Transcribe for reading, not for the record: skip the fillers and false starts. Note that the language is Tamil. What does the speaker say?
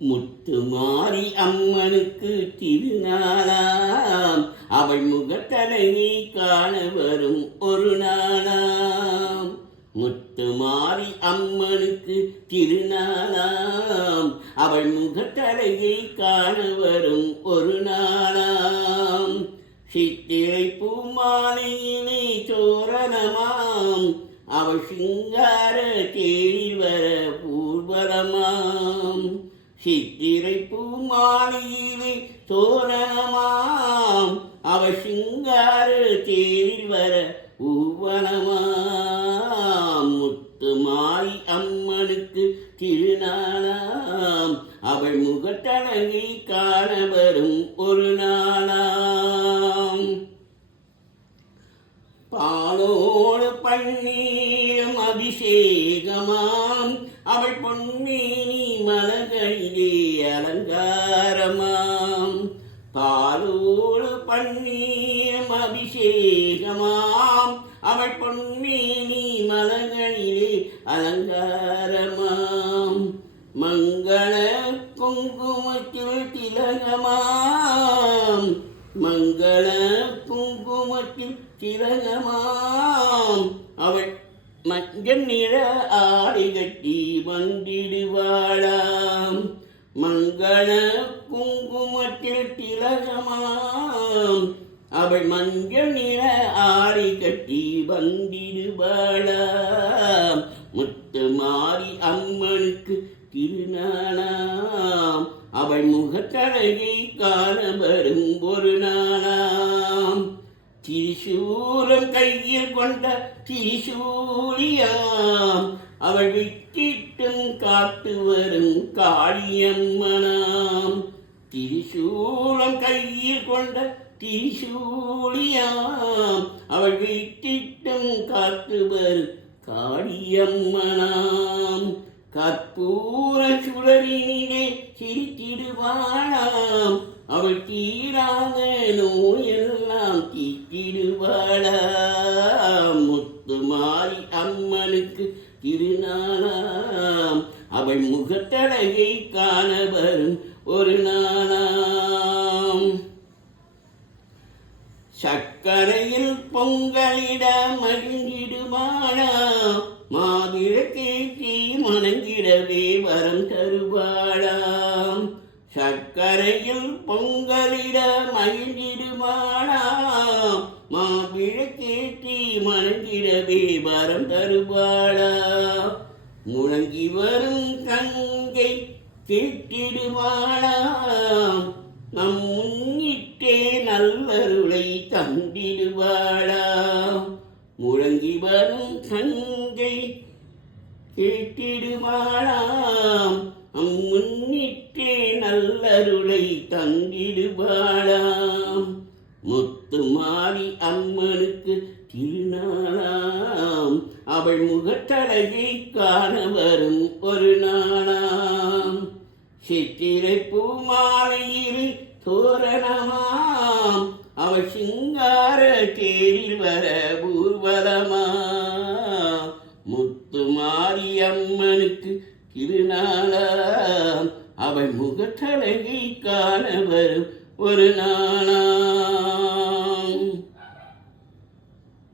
முத்துமாரி அம்மனுக்கு திருநாளாம், அவள் முகத்தழகை காண வரும் ஒரு நாளாம். முத்துமாரி அம்மனுக்கு திருநாளாம், அவள் முகத்தழகை காண வரும் ஒரு நாளாம். சித்திரை பூமாலையிலே சோரணமாம், அவள் சிங்கார தேரில் வர ஊர்வலமாம். சித்திரை பூமாலையிலே தோரணமாம், அவள் சிங்கார தேரில் வர ஊர்வலமாம். முத்துமாரி அம்மனுக்கு திருநாளாம், அவள் முகத்தழகை காண வரும் ஒரு நாளாம். பாலோடு பன்னீரும் அபிஷேகமாம், அவள் பொன்னேனி மலர்களிலே அலங்காரமாம். பாலோடு பன்னீரும் அபிஷேகமாம், அவள் பொன்னேனி மலர்களிலே அலங்காரமாம். மங்கள குங்குமத்தில் திலகமாம், மங்கள குங்குமத்தில் திலகமாம். அவள் மஞ்சள் நிற ஆடை கட்டி வந்திடுவாளாம். மங்கள குங்குமத்தில் திலகமாம், அவள் மஞ்சள் நிற ஆடை கட்டி வந்திடுவாளாம். முத்துமாரி அம்மனுக்கு திருநாளாம், அவள் முகத்தழகை காண வரும் ஒரு நாளாம். திரிசூலம் கையில் கொண்ட திரிசூலியாம், அவள் விட்டிட்டும் காத்து வரும் காளியம்மனாம். திரிசூலம் கையில் கொண்ட திரிசூலியாம், அவள் விட்டிட்டும் காத்து வரும் காளியம்மனாம். கற்பூர சுடரினிலே சிரித்திடுவாளாம், அவள் தீராத நோயெல்லாம் தீட்டிடுவாளாம். முத்துமாரி அம்மனுக்கு திருநாளாம், அவள் முகத்தழகை காண வரும் ஒரு நாளாம். சக்கரையில் பொங்கலிட மகிழ்ந்திடுவாளாம், மாவிளக்கேற்றி மணங்கிடவே வரம் தருவாளாம். சக்கரையில் பொங்கலிட மகிழ்ந்திடுவாளாம், மாவிளக்கேற்றி மணங்கிடவே வரம் தருவாளாம். முழங்கி வரும் கங்கை கேட்டிடுவாளாம், நம் முன்னிட்டே நல்லருளை தந்திடுவாளாம். முழங்கி வரும் கங்கை கேட்டிடுவாளாம், நம் முன்னிட்டே நல்லருளை தந்திடுவாளாம். முத்துமாரி அம்மனுக்கு திருநாளாம், அவள் முகத்தழகை காண வரும் ஒரு நாளாம். சித்திரை பூமாலையில் தோரணமாம், அவள் சிங்கார தேரில் வர ஊர்வலமாம். முத்துமாரி அம்மனுக்கு திருநாளாம், அவள் முகத்தழகை காண வரும் ஒரு நாள்.